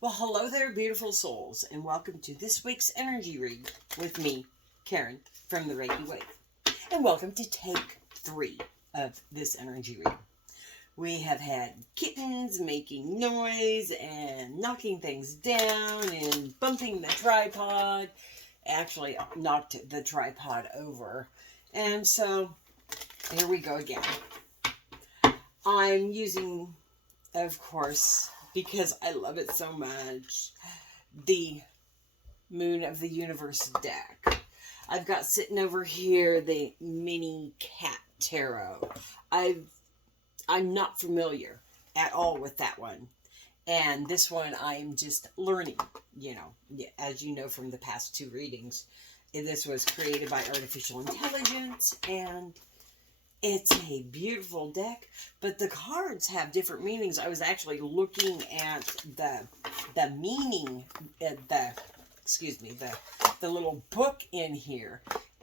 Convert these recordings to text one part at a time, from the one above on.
Well, hello there, beautiful souls, and welcome to this week's energy read with me, Karen, from the Reiki Wave. And welcome to take 3 of this energy read. We have had kittens making noise and knocking things down and bumping the tripod. Actually, knocked the tripod over. And so, here we go again. I'm using, of course, because I love it so much, the Moon of the Universe deck. I've got sitting over here the mini cat tarot. I'm not familiar at all with that one. And this one I'm just learning, as you know from the past 2 readings. This was created by artificial intelligence, and it's a beautiful deck, but the cards have different meanings. I was actually looking at the meaning, the little book in here,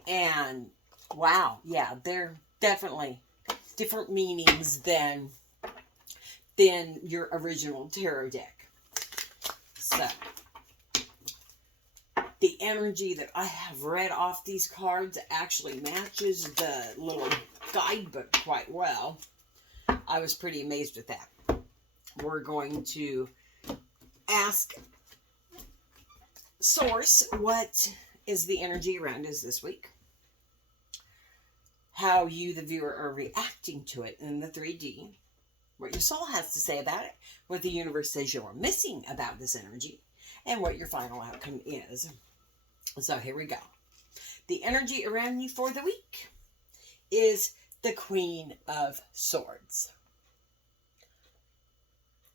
and wow, yeah, they're definitely different meanings than your original tarot deck. So, the energy that I have read off these cards actually matches the little guidebook quite well. I was pretty amazed with that. We're going to ask Source what is the energy around us this week, how you, the viewer, are reacting to it in the 3D, what your soul has to say about it, what the universe says you're missing about this energy, and what your final outcome is. So here we go. The energy around you for the week is the Queen of Swords.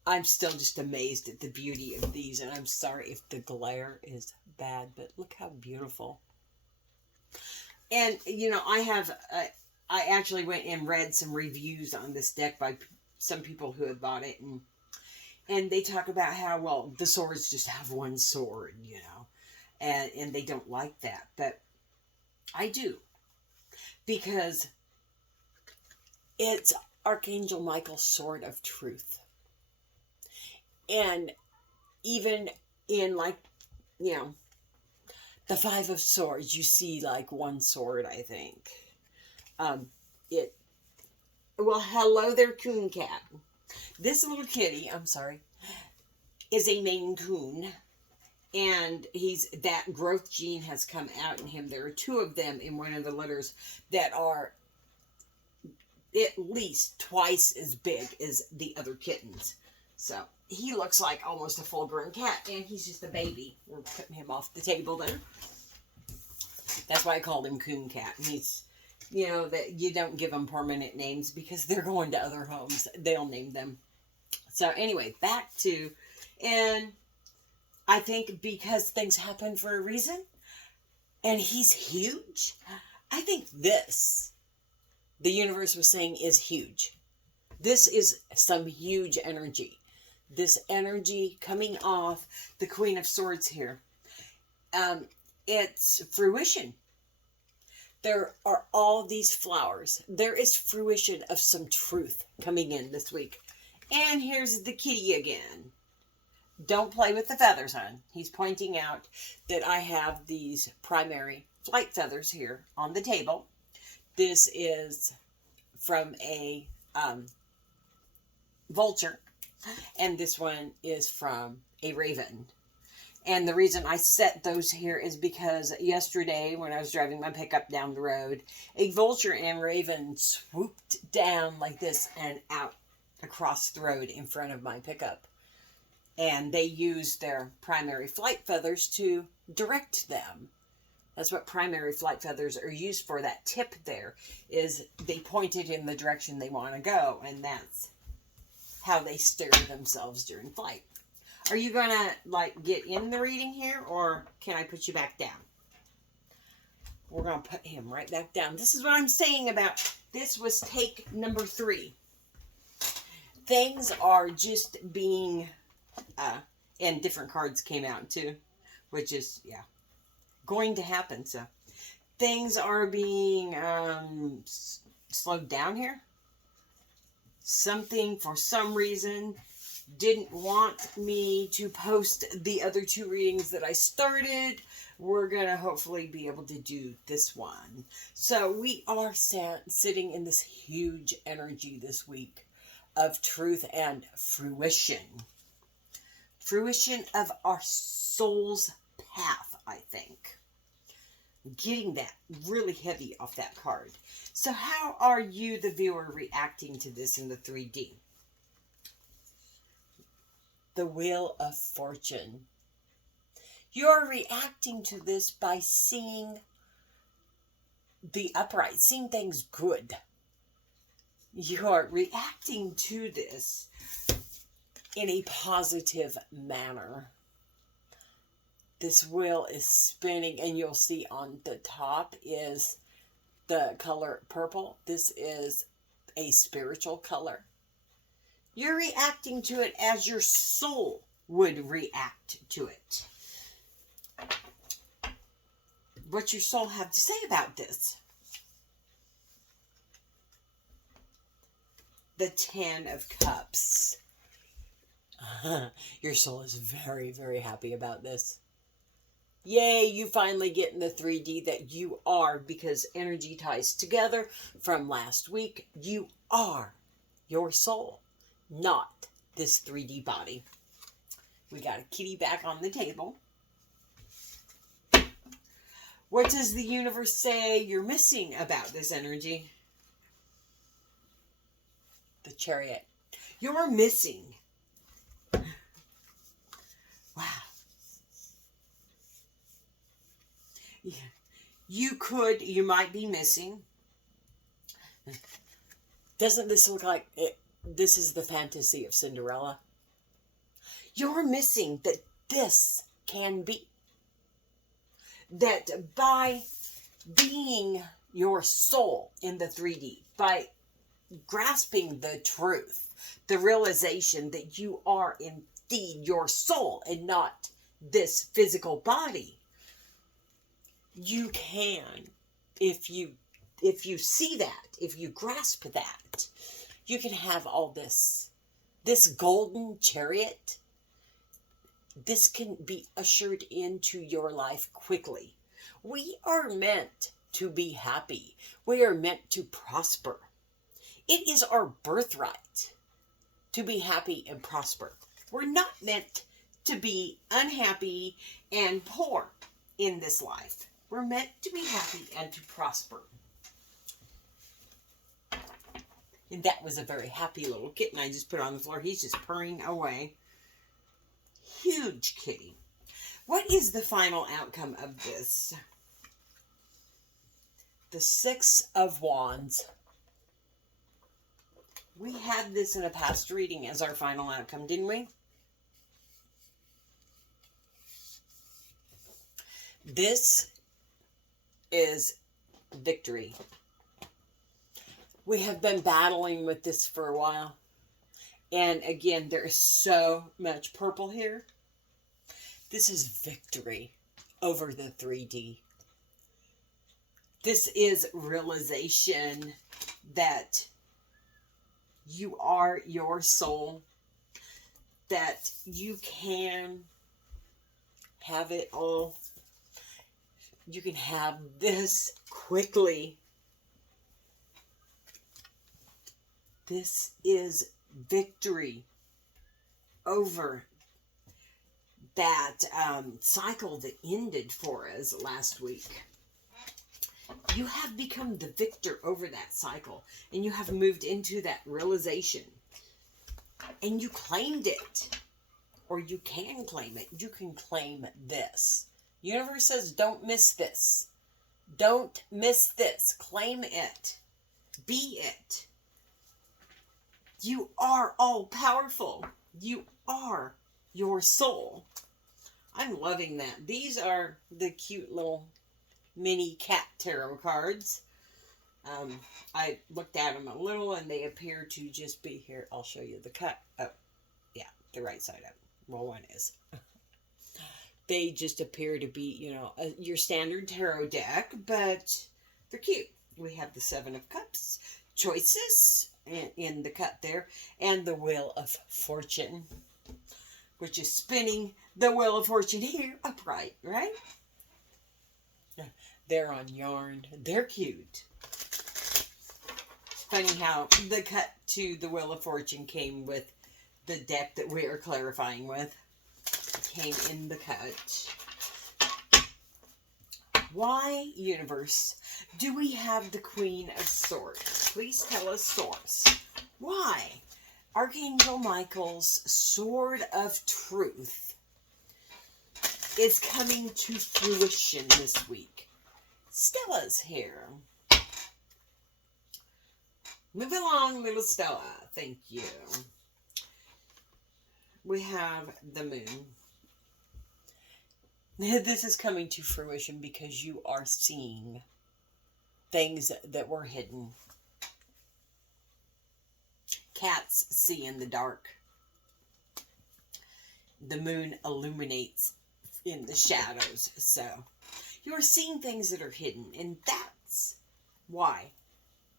I'm still just amazed at the beauty of these, and I'm sorry if the glare is bad, but look how beautiful. And, I actually went and read some reviews on this deck by some people who had bought it, and they talk about how, well, the swords just have one sword, and they don't like that, but I do, because it's Archangel Michael's sword of truth. And even in, the 5 of Swords, you see, one sword, I think. Well, hello there, Coon Cat. This little kitty, is a Maine Coon. And that growth gene has come out in him. There are 2 of them in one of the litters that are at least twice as big as the other kittens. So he looks like almost a full-grown cat, and he's just a baby. We're putting him off the table there. That's why I called him Coon Cat. And he's, that you don't give them permanent names because they're going to other homes. They'll name them. So anyway, back to, and I think because things happen for a reason, and he's huge, I think this, the universe was saying, is huge. This is some huge energy. This energy coming off the Queen of Swords here. It's fruition. There are all these flowers. There is fruition of some truth coming in this week. And here's the kitty again. Don't play with the feathers, hon. He's pointing out that I have these primary flight feathers here on the table. This is from a vulture, and this one is from a raven. And the reason I set those here is because yesterday when I was driving my pickup down the road, a vulture and raven swooped down like this and out across the road in front of my pickup. And they used their primary flight feathers to direct them. That's what primary flight feathers are used for. That tip there is they point it in the direction they want to go, and that's how they steer themselves during flight. Are you going to, get in the reading here, or can I put you back down? We're going to put him right back down. This is what I'm saying about, this was take number 3. Things are just being, and different cards came out too, which is, going to happen. So, things are being slowed down here. Something, for some reason, didn't want me to post the other two readings that I started, we're going to hopefully be able to do this one. So we are sitting in this huge energy this week of truth and fruition. Fruition of our soul's path, I think. Getting that really heavy off that card. So how are you, the viewer, reacting to this in the 3D? The Wheel of Fortune. You're reacting to this by seeing the upright, seeing things good. You're reacting to this in a positive manner. This wheel is spinning, and you'll see on the top is the color purple. This is a spiritual color. You're reacting to it as your soul would react to it. What your soul have to say about this? The 10 of Cups. Your soul is very, very happy about this. Yay, you finally get in the 3D that you are, because energy ties together from last week. You are your soul, not this 3D body. We got a kitty back on the table. What does the universe say you're missing about this energy? The Chariot. You're missing. Wow. Yeah. You might be missing. Doesn't this look like it? This is the fantasy of Cinderella. You're missing that this can be. That by being your soul in the 3D, by grasping the truth, the realization that you are indeed your soul and not this physical body, you can, if you see that, if you grasp that, you can have all this golden chariot. This can be ushered into your life quickly. We are meant to be happy. We are meant to prosper. It is our birthright to be happy and prosper. We're not meant to be unhappy and poor in this life. We're meant to be happy and to prosper. And that was a very happy little kitten I just put on the floor. He's just purring away. Huge kitty. What is the final outcome of this? The 6 of Wands. We had this in a past reading as our final outcome, didn't we? This is victory. We have been battling with this for a while. And again, there is so much purple here. This is victory over the 3D. This is realization that you are your soul, that you can have it all. You can have this quickly. This is victory over that cycle that ended for us last week. You have become the victor over that cycle, and you have moved into that realization, and you claimed it, or you can claim it. You can claim this. Universe says, don't miss this. Don't miss this. Claim it. Be it. You are all powerful. You are your soul. I'm loving that. These are the cute little mini cat tarot cards. I looked at them a little and they appear to just be here. I'll show you the cut. Oh, yeah, the right side up. Well, one is. They just appear to be, you know, your standard tarot deck, but they're cute. We have the 7 of Cups, choices, in the cut there. And the Wheel of Fortune, which is spinning the Wheel of Fortune here upright, right? They're on yarn. They're cute. Funny how the cut to the Wheel of Fortune came with the deck that we are clarifying with. Came in the cut. Why, universe, do we have the Queen of Swords? Please tell us, source. Why? Archangel Michael's Sword of Truth is coming to fruition this week. Stella's here. Move along, little Stella. Thank you. We have the moon. This is coming to fruition because you are seeing things that were hidden. Cats see in the dark. The moon illuminates in the shadows. So you are seeing things that are hidden, and that's why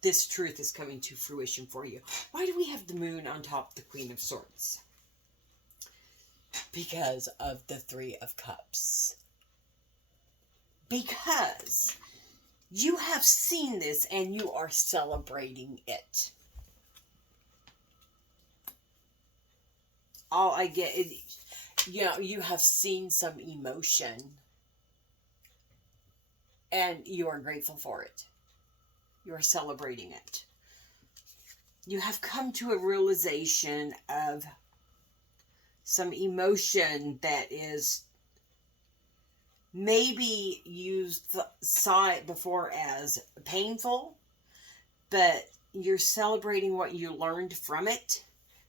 this truth is coming to fruition for you. Why do we have the moon on top of the Queen of Swords? Because of the Three of Cups. Because you have seen this and you are celebrating it. All I get is, you have seen some emotion and you are grateful for it. You are celebrating it. You have come to a realization of some emotion that is, maybe you saw it before as painful, but you're celebrating what you learned from it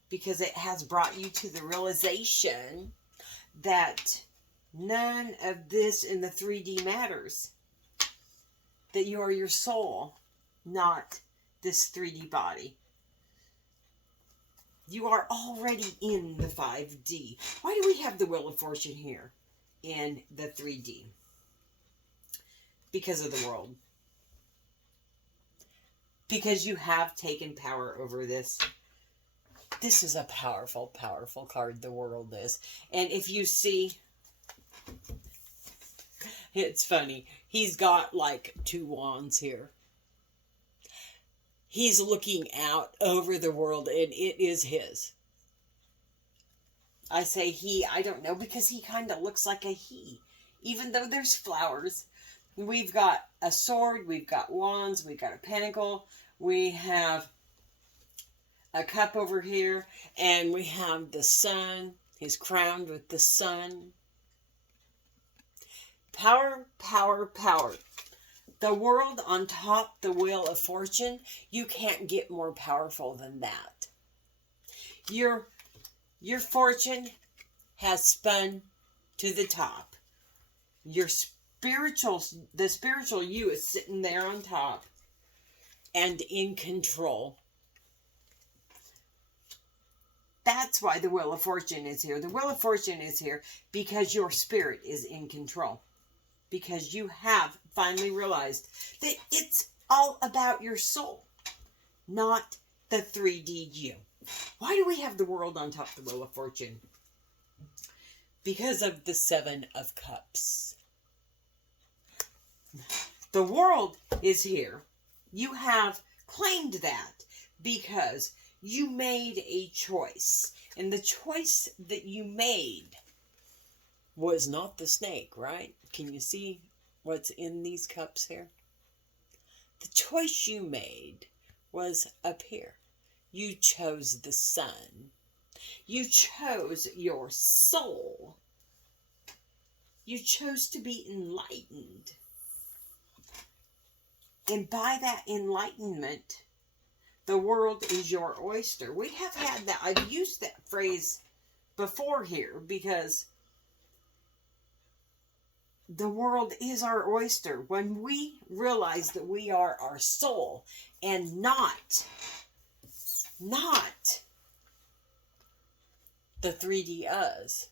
because it has brought you to the realization that none of this in the 3D matters. That you are your soul, not this 3D body. You are already in the 5D. Why do we have the Wheel of Fortune here in the 3D? Because of the world. Because you have taken power over this. This is a powerful, powerful card, the world is. And if you see, it's funny. He's got like 2 wands here. He's looking out over the world and it is his. I say he, I don't know, because he kind of looks like a he. Even though there's flowers. We've got a sword, we've got wands, we've got a pentacle, we have a cup over here, and we have the sun. He's crowned with the sun. Power, power, power. The world on top, the Wheel of Fortune, you can't get more powerful than that. Your fortune has spun to the top. The spiritual you is sitting there on top and in control. That's why the Wheel of Fortune is here. The Wheel of Fortune is here because your spirit is in control. Because you have finally realized that it's all about your soul, not the 3D you. Why do we have the world on top of the Wheel of Fortune? Because of the 7 of Cups. The world is here. You have claimed that because you made a choice. And the choice that you made was not the snake, right? Can you see what's in these cups here? The choice you made was up here. You chose the sun. You chose your soul. You chose to be enlightened. And by that enlightenment, the world is your oyster. We have had that. I've used that phrase before here because the world is our oyster. When we realize that we are our soul and not the 3D us,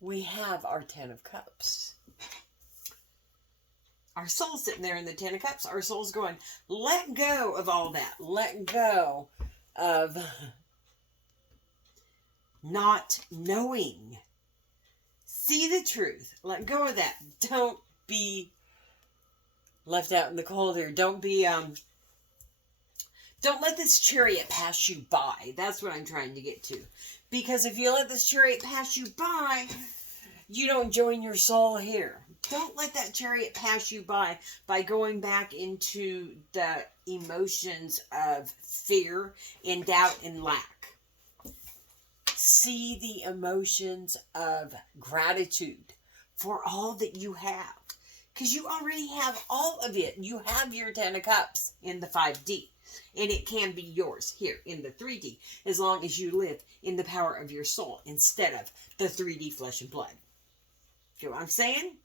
we have our 10 of Cups. Our soul's sitting there in the Ten of Cups. Our soul's going, let go of all that. Let go of not knowing. See the truth. Let go of that. Don't be left out in the cold here. Don't let this chariot pass you by. That's what I'm trying to get to. Because if you let this chariot pass you by, you don't join your soul here. Don't let that chariot pass you by going back into the emotions of fear and doubt and lack. See the emotions of gratitude for all that you have. Because you already have all of it. You have your Ten of Cups in the 5D. And it can be yours here in the 3D. As long as you live in the power of your soul instead of the 3D flesh and blood. You know what I'm saying?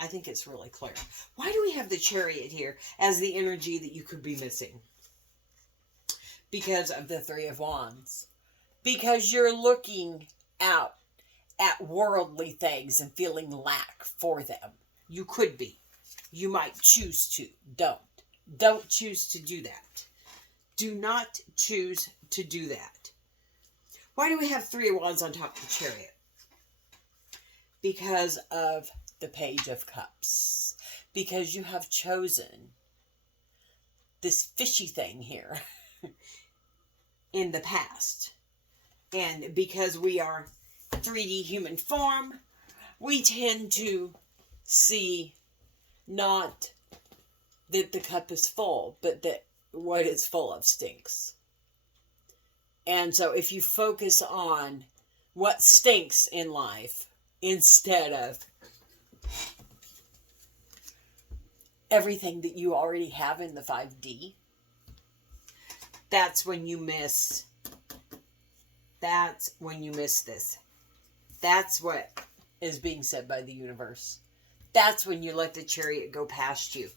I think it's really clear. Why do we have the chariot here as the energy that you could be missing? Because of the Three of Wands. Because you're looking out at worldly things and feeling lack for them. You could be. You might choose to. Don't. Don't choose to do that. Do not choose to do that. Why do we have Three of Wands on top of the chariot? Because of the Page of Cups. Because you have chosen this fishy thing here in the past. And because we are 3D human form, we tend to see not that the cup is full, but that what it's full of stinks. And so if you focus on what stinks in life instead of everything that you already have in the 5D, that's when you miss. That's when you miss this. That's what is being said by the universe. That's when you let the chariot go past you.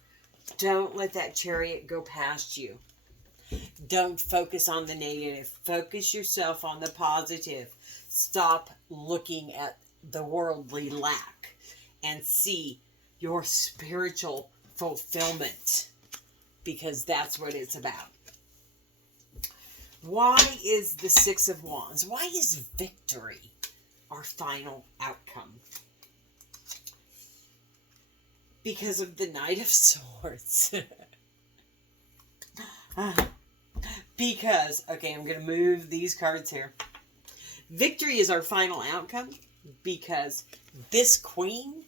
Don't let that chariot go past you. Don't focus on the negative. Focus yourself on the positive. Stop looking at the worldly lack and see your spiritual fulfillment, because that's what it's about. Why is the Six of Wands? Why is victory our final outcome? Because of the Knight of Swords. Because, okay, I'm going to move these cards here. Victory is our final outcome because this queen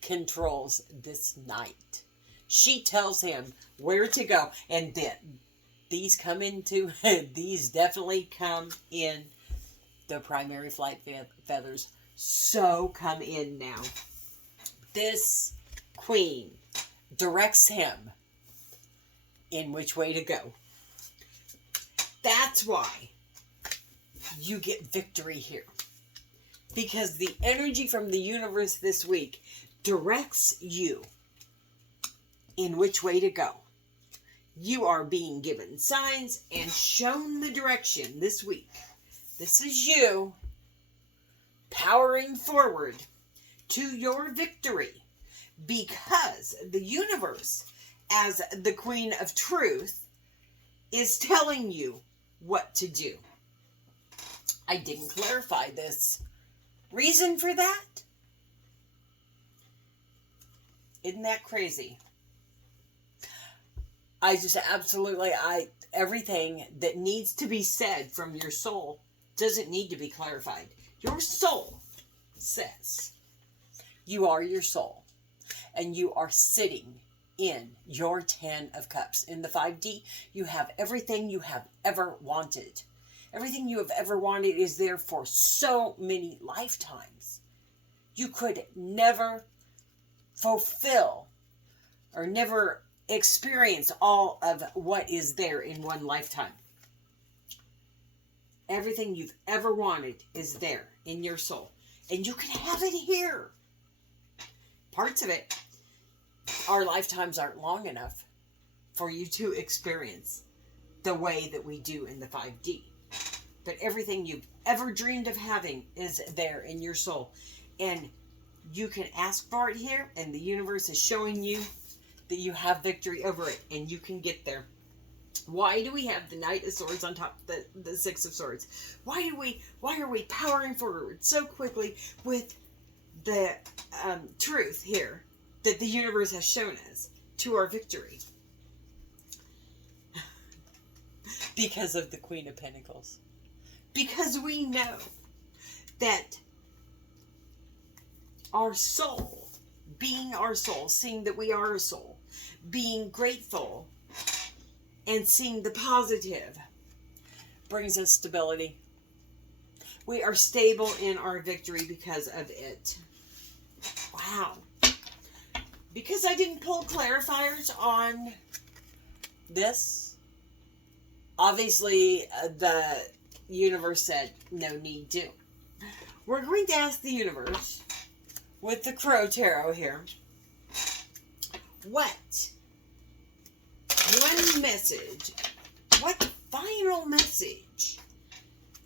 controls this knight. She tells him where to go. And these come into, these definitely come in the primary flight feathers. So come in now. This queen directs him in which way to go. That's why you get victory here. Because the energy from the universe this week directs you in which way to go. You are being given signs and shown the direction this week. This is you powering forward to your victory, because the universe, as the Queen of Truth, is telling you what to do. I didn't clarify this. Reason for that? Isn't that crazy? I just absolutely, everything that needs to be said from your soul doesn't need to be clarified. Your soul says you are your soul, and you are sitting in your 10 of Cups. In the 5D, you have everything you have ever wanted. Everything you have ever wanted is there for so many lifetimes. You could never fulfill or never experience all of what is there in one lifetime. Everything you've ever wanted is there in your soul. And you can have it here. Parts of it, our lifetimes aren't long enough for you to experience the way that we do in the 5D. But everything you've ever dreamed of having is there in your soul. And You can ask for it here, and the universe is showing you that you have victory over it, and you can get there. Why do we have the Knight of Swords on top of the Six of Swords? Why are we powering forward so quickly with the truth here that the universe has shown us to our victory? Because of the Queen of Pentacles. Because we know that our soul, being our soul, seeing that we are a soul, being grateful, and seeing the positive brings us stability. We are stable in our victory because of it. Wow. Because I didn't pull clarifiers on this, obviously the universe said no need to. We're going to ask the universe with the Crow Tarot here, what one message, what final message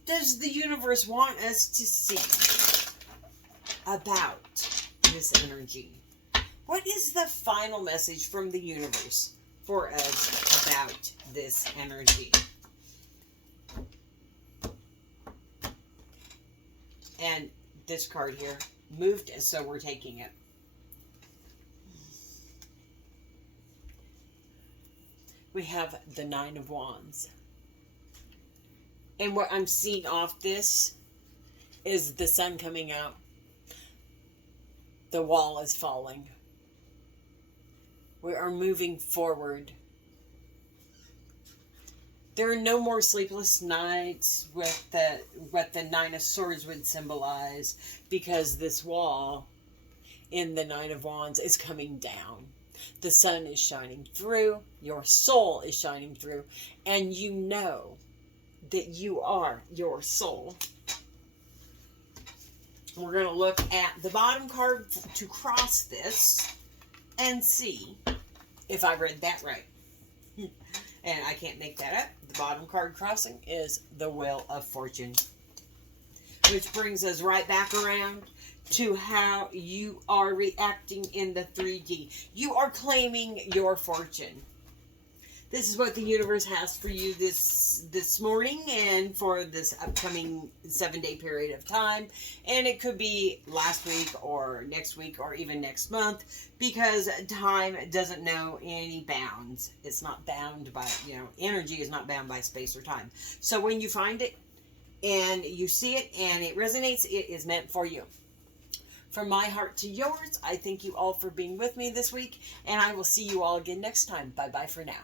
does the universe want us to see about this energy? What is the final message from the universe for us about this energy? And this card here moved, so we're taking it. We have the Nine of Wands. And what I'm seeing off this is the sun coming out. The wall is falling. We are moving forward. There are no more sleepless nights with what the Nine of Swords would symbolize, because this wall in the Nine of Wands is coming down. The sun is shining through. Your soul is shining through. And you know that you are your soul. We're going to look at the bottom card to cross this and see if I read that right. And I can't make that up. The bottom card crossing is the Wheel of Fortune. Which brings us right back around to how you are reacting in the 3D. You are claiming your fortune. This is what the universe has for you this morning and for this upcoming 7-day period of time. And it could be last week or next week or even next month, because time doesn't know any bounds. It's not bound by, energy is not bound by space or time. So when you find it and you see it and it resonates, it is meant for you. From my heart to yours, I thank you all for being with me this week, and I will see you all again next time. Bye-bye for now.